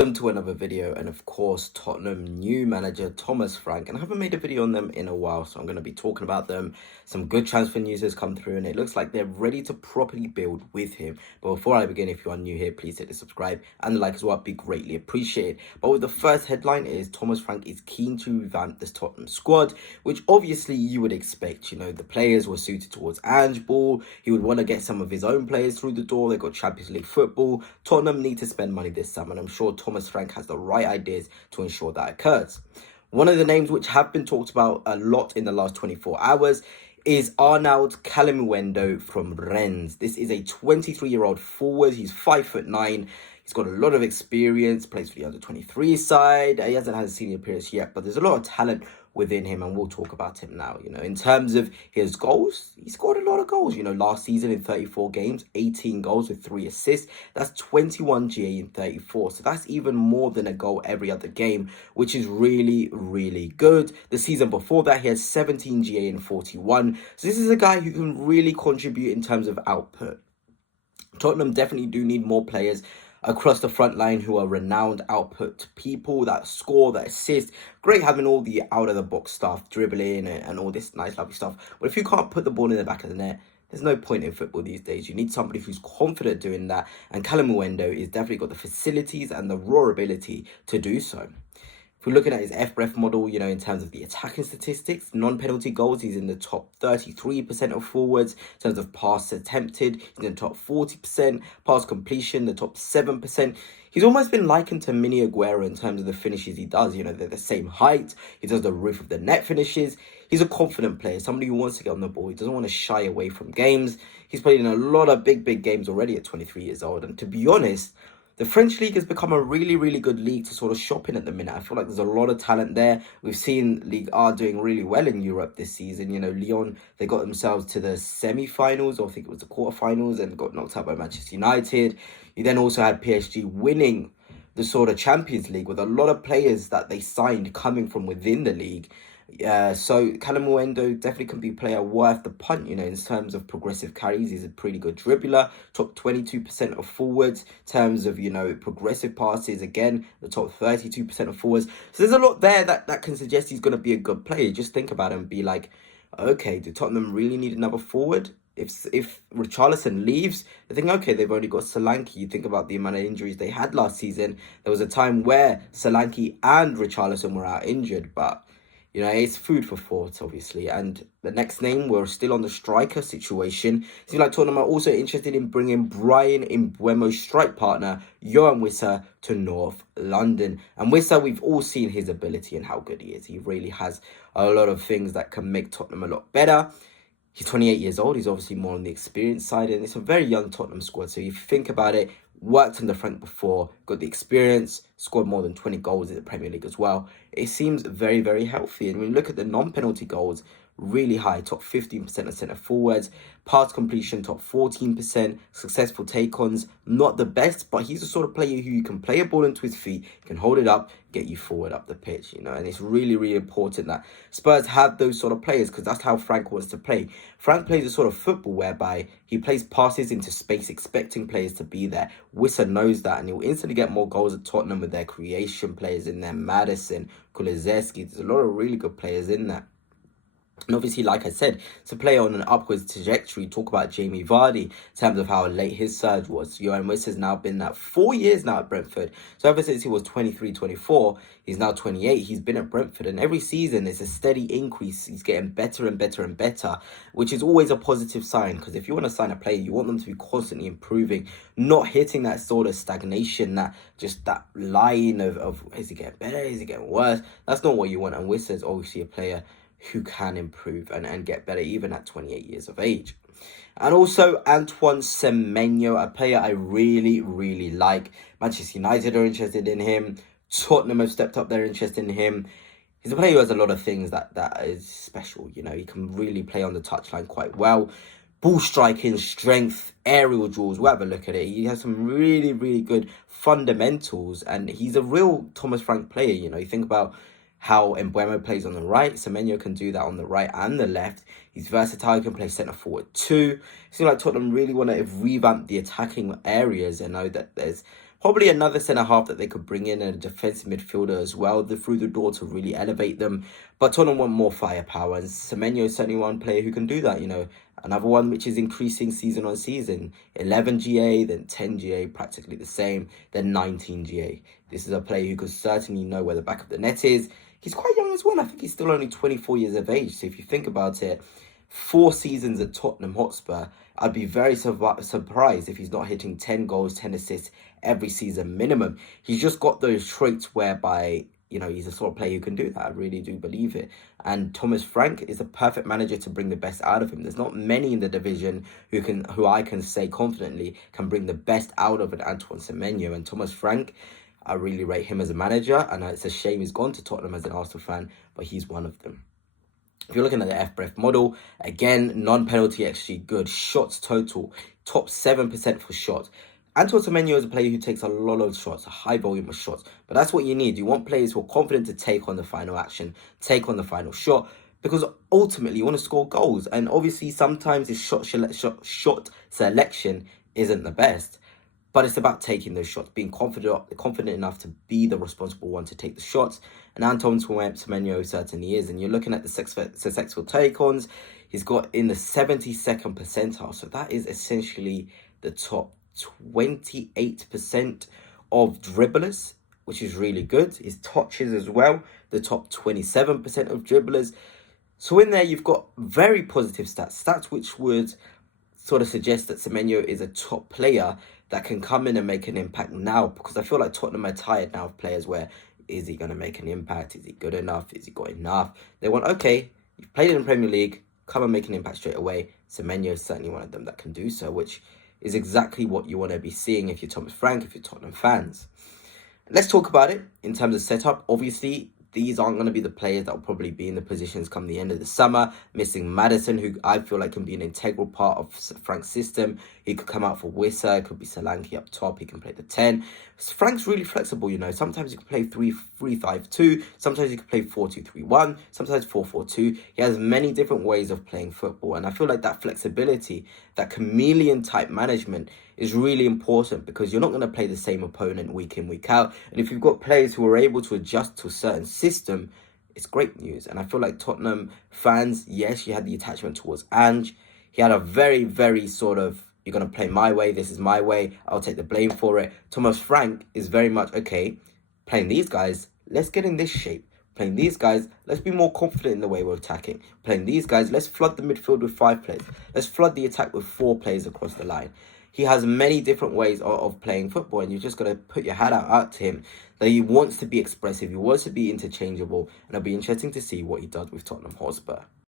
Welcome to another video, and of course Tottenham new manager Thomas Frank, and I haven't made a video on them in a while, so I'm going to be talking about them. Some good transfer news has come through and it looks like they're ready to properly build with him. But before I begin, if you are new here, please hit the subscribe and the like as well, it'd be greatly appreciated. But with the first headline is Thomas Frank is keen to revamp this Tottenham squad, which obviously you would expect. You know, the players were suited towards Ange ball, he would want to get some of his own players through the door. They got Champions League football. Tottenham need to spend money this summer, and I'm sure Thomas Frank has the right ideas to ensure that occurs. One of the names which have been talked about a lot in the last 24 hours is Arnaud Kalimuendo from Rennes. This is a 23-year-old forward. He's 5'9". He's got a lot of experience, plays for the under-23 side. He hasn't had a senior appearance yet, but there's a lot of talent within him, and we'll talk about him now. You know, in terms of his goals, he scored a lot of goals. You know, last season in 34 games, 18 goals with 3 assists. That's 21 GA in 34. So that's even more than a goal every other game, which is really, really good. The season before that, he had 17 GA in 41. So this is a guy who can really contribute in terms of output. Tottenham definitely do need more players across the front line who are renowned output people that score, that assist. Great having all the out-of-the-box stuff, dribbling and all this nice, lovely stuff. But if you can't put the ball in the back of the net, there's no point in football these days. You need somebody who's confident doing that. And Kalimuendo is definitely got the facilities and the raw ability to do so. If we're looking at his FBref model, you know, in terms of the attacking statistics, non-penalty goals, he's in the top 33% of forwards. In terms of pass attempted, he's in the top 40%. Pass completion, the top 7%. He's almost been likened to Mini Aguero in terms of the finishes he does. You know, they're the same height. He does the roof of the net finishes. He's a confident player, somebody who wants to get on the ball. He doesn't want to shy away from games. He's played in a lot of big games already at 23 years old. And to be honest, the French league has become a really, really good league to sort of shop in at the minute. I feel like there's a lot of talent there. We've seen Ligue A doing really well in Europe this season. You know, Lyon, they got themselves to the semi-finals, or I think it was the quarterfinals, and got knocked out by Manchester United. You then also had PSG winning the sort of Champions League with a lot of players that they signed coming from within the league. So Kalimuendo definitely can be a player worth the punt, you know, in terms of progressive carries. He's a pretty good dribbler, top 22% of forwards. In terms of, you know, progressive passes, again, the top 32% of forwards. So there's a lot there that can suggest he's going to be a good player. Just think about him and be like, okay, do Tottenham really need another forward? If Richarlison leaves, they think, okay, they've only got Solanke. You think about the amount of injuries they had last season. There was a time where Solanke and Richarlison were out injured, but you know, it's food for thought, obviously. And the next name, we're still on the striker situation. Seems like Tottenham are also interested in bringing Bryan Mbeumo's strike partner, Yoane Wissa, to North London. And Wissa, we've all seen his ability and how good he is. He really has a lot of things that can make Tottenham a lot better. He's 28 years old. He's obviously more on the experienced side. And it's a very young Tottenham squad. So if you think about it, worked on the front before, got the experience, scored more than 20 goals in the Premier League as well. It seems very, very healthy. And when you look at the non-penalty goals, really high, top 15% of centre forwards, pass completion, top 14%, successful take-ons, not the best, but he's the sort of player who you can play a ball into his feet, can hold it up, get you forward up the pitch, you know, and it's really, really important that Spurs have those sort of players, because that's how Frank wants to play. Frank plays a sort of football whereby he plays passes into space, expecting players to be there. Wissa knows that, and he'll instantly get more goals at Tottenham with their creation players in there. Madison, Kulusevski, there's a lot of really good players in there. And obviously, like I said, to play on an upwards trajectory, talk about Jamie Vardy in terms of how late his surge was. Yoane Wissa has now been at 4 years now at Brentford. So ever since he was 23, 24, he's now 28. He's been at Brentford. And every season, there's a steady increase. He's getting better and better and better, which is always a positive sign. Because if you want to sign a player, you want them to be constantly improving, not hitting that sort of stagnation, that line of is he getting better, is he getting worse? That's not what you want. And Wissa is obviously a player who can improve and get better even at 28 years of age. And also Antoine Semenyo, a player I really, really like. Manchester United are interested in him. Tottenham have stepped up their interest in him. He's a player who has a lot of things that is special. You know, he can really play on the touchline quite well. Ball striking, strength, aerial duels, we'll have a look at it. He has some really, really good fundamentals. And he's a real Thomas Frank player. You know, you think about how Mbeumo plays on the right. Semenyo can do that on the right and the left. He's versatile, he can play centre forward too. It seems like Tottenham really want to revamp the attacking areas. I know that there's Probably another centre-half that they could bring in, and a defensive midfielder as well through the door to really elevate them. But Tottenham want more firepower, and Semenyo is certainly one player who can do that, Another one which is increasing season on season. 11 GA, then 10 GA, practically the same, then 19 GA. This is a player who could certainly know where the back of the net is. He's quite young as well. I think he's still only 24 years of age. So if you think about it, 4 seasons at Tottenham Hotspur, I'd be very surprised if he's not hitting 10 goals, 10 assists every season minimum. He's just got those traits whereby, he's the sort of player who can do that. I really do believe it. And Thomas Frank is a perfect manager to bring the best out of him. There's not many in the division who I can say confidently can bring the best out of an Antoine Semenyo. And Thomas Frank, I really rate him as a manager. And it's a shame he's gone to Tottenham as an Arsenal fan, but he's one of them. If you're looking at the FBref model, again, non-penalty XG good. Shots total, top 7% for shots. Antoine Semenyo is a player who takes a lot of shots, a high volume of shots. But that's what you need. You want players who are confident to take on the final action, take on the final shot. Because ultimately, you want to score goals. And obviously, sometimes his shot selection isn't the best. But it's about taking those shots, being confident enough to be the responsible one to take the shots. And Antoine Semenyo certainly is. And you're looking at the successful take-ons. He's got in the 72nd percentile. So that is essentially the top 28% of dribblers, which is really good. His touches as well, the top 27% of dribblers. So in there, you've got very positive stats which would sort of suggest that Semenyo is a top player that can come in and make an impact now, because I feel like Tottenham are tired now of players where, is he going to make an impact? Is he good enough? Is he got enough? They want, okay, you've played in the Premier League, come and make an impact straight away. Semenyo is certainly one of them that can do so, which is exactly what you want to be seeing if you're Thomas Frank, if you're Tottenham fans. Let's talk about it in terms of setup. Obviously, these aren't going to be the players that will probably be in the positions come the end of the summer. Missing Maddison, who I feel like can be an integral part of Frank's system. He could come out for Wissa. It could be Solanke up top. He can play the 10. Frank's really flexible, Sometimes he can play 3-5-2. Sometimes he can play 4-2-3-1. Sometimes 4-4-2. He has many different ways of playing football. And I feel like that flexibility, that chameleon type management is really important, because you're not going to play the same opponent week in, week out. And if you've got players who are able to adjust to a certain system, it's great news. And I feel like Tottenham fans, yes, you had the attachment towards Ange. He had a very, very sort of, you're going to play my way, this is my way, I'll take the blame for it. Thomas Frank is very much, okay, playing these guys, let's get in this shape. Playing these guys, let's be more confident in the way we're attacking. Playing these guys, let's flood the midfield with 5 players. Let's flood the attack with 4 players across the line. He has many different ways of playing football, and you're just going to put your hat out to him that he wants to be expressive, he wants to be interchangeable, and it'll be interesting to see what he does with Tottenham Hotspur.